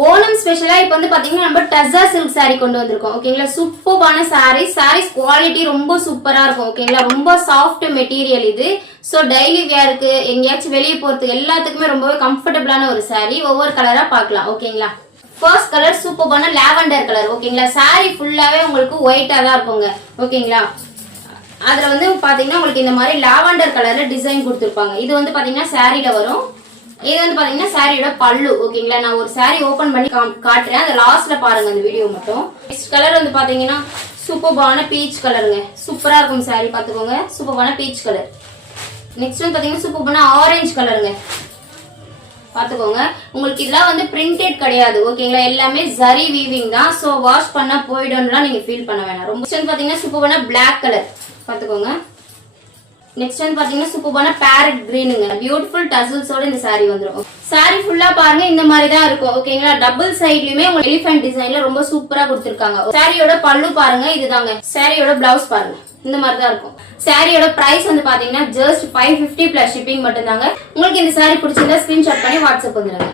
ஓணம் ஸ்பெஷலா இப்ப வந்து பாத்தீங்கன்னா நம்ம டஸ்ஸா சில்க் சாரி கொண்டு வந்திருக்கோம் ஓகேங்களா. சூப்பரான சாரீஸ் குவாலிட்டி ரொம்ப சூப்பரா இருக்கும் ஓகேங்களா. ரொம்ப சாஃப்ட் மெட்டீரியல் இது. சோ டெய்லி வேருக்கு எங்கேயாச்சும் வெளியே போறதுக்கு எல்லாத்துக்குமே ரொம்பவே கம்ஃபர்டபுளான ஒரு சாரி. ஒவ்வொரு கலரா பார்க்கலாம் ஓகேங்களா. ஃபர்ஸ்ட் கலர் சூப்பரான லாவெண்டர் கலர் ஓகேங்களா. சாரி ஃபுல்லாவே உங்களுக்கு ஒயிட்டா தான் இருக்குங்க ஓகேங்களா. அதுல வந்து பாத்தீங்கன்னா உங்களுக்கு இந்த மாதிரி லாவெண்டர் கலர்ல டிசைன் கொடுத்திருப்பாங்க. இது வந்து பாத்தீங்கன்னா சாரில வரும். இது வந்து பாத்தீங்கன்னா சாரியோட பல்லு ஓகேங்களா. நான் ஒரு சாரி ஓபன் பண்ணி காட்டுறேன், அந்த லாஸ்ட்ல பாருங்க அந்த வீடியோ மட்டும். நெக்ஸ்ட் கலர் வந்து பாத்தீங்கன்னா சூப்பரான பீச் கலருங்க. சூப்பரா இருக்கும் சாரி, பாத்துக்கோங்க. சூப்பரான பீச் கலர். நெக்ஸ்ட் வந்து பாத்தீங்கன்னா சூப்பரான ஆரஞ்சு கலருங்க, பாத்துக்கோங்க. உங்களுக்கு இதெல்லாம் வந்து பிரிண்டட் கிடையாது ஓகேங்களா. எல்லாமே ஜரி வீவிங் தான். சோ வாஷ் பண்ணா போயிடும்லாம் நீங்க ஃபீல் பண்ண வேணாம். ரொம்ப வந்து பாத்தீங்கன்னா சூப்பரான பிளாக் கலர், பாத்துக்கோங்க. நெக்ஸ்ட் வந்து பாத்தீங்கன்னா சூப்பரான பேரட் கிரீனுங்க. பியூட்டிஃபுல் டசல்ஸோட இந்த சாரி வந்துரும். சாரி ஃபுல்லா பாருங்க இந்த மாதிரி தான் இருக்கும் ஓகேங்களா. டபுள் சைட்லயுமே உங்களுக்கு எலிஃபென்ட் டிசைன்ல ரொம்ப சூப்பரா கொடுத்திருக்காங்க. சாரியோட பல்லு பாருங்க, இதுதாங்க. சாரியோட பிளவுஸ் பாருங்க, இந்த மாதிரி தான் இருக்கும். சாரியோட பிரைஸ் வந்து பாத்தீங்கன்னா ஜஸ்ட் 550 பிளஸ் ஷிப்பிங் மட்டும் தாங்க. உங்களுக்கு இந்த சாரி பிடிச்சிருந்தா ஸ்கிரீன்ஷாட் பண்ணி வாட்ஸ்அப் வந்துருங்க.